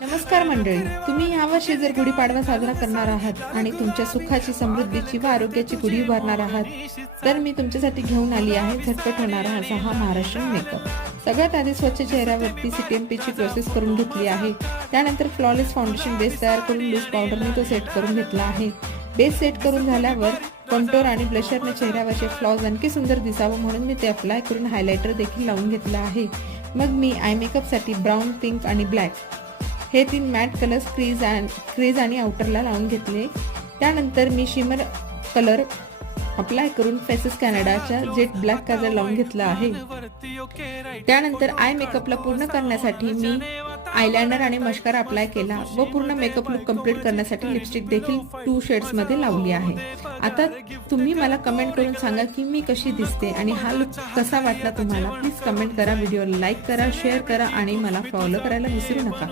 नमस्कार मंडळी, तुम्ही यावर्षी जर गुढीपाडवा साजरा करणार आहात आणि तुमच्या सुखाची, समृद्धीची व आरोग्याची गुढी उभारणार आहात, तर मी तुमच्यासाठी घेऊन आली आहे झटपट होणारा असा हा महाराष्ट्रीयन मेकअप। सगळ्यात आधी स्वच्छ चेहऱ्यावरती CTMP ची प्रोसेस करून घेतली आहे। त्यानंतर फ्लॉलेस फाउंडेशन बेस तयार करून लूज पावडरने तो सेट करून घेतला आहे। बेस सेट करून झाल्यावर कंटोर आणि ब्लशरने चेहऱ्यावरचे फ्लॉज आणखी सुंदर दिसावं म्हणून मी ते अप्लाय करून हायलायटर देखील लावून घेतला आहे। मग मी आय मेकअपसाठी ब्राऊन, पिंक आणि ब्लॅक हे 3 मॅट कलर्स क्रीज आणि आउटरला लावून घेतले। त्यानंतर मी शिमर कलर अप्लाय करून फेसेस कॅनडाच्या जेट ब्लॅक काजळ लावून घेतला आहे। त्यानंतर आय मेकअपला पूर्ण करण्यासाठी मी आयलाइनर आणि मस्कारा अप्लाय केला व पूर्ण मेकअप लुक कंप्लीट करण्यासाठी लिपस्टिक देखील 2 शेड्स मध्ये लावली आहे। आता तुम्ही मला कमेंट करून सांगा की मी कशी दिसते आणि हा लुक कसा वाटला तुम्हाला। प्लीज कमेंट करा, व्हिडिओला लाईक करा, शेअर करा आणि मला फॉलो करायला विसरू नका।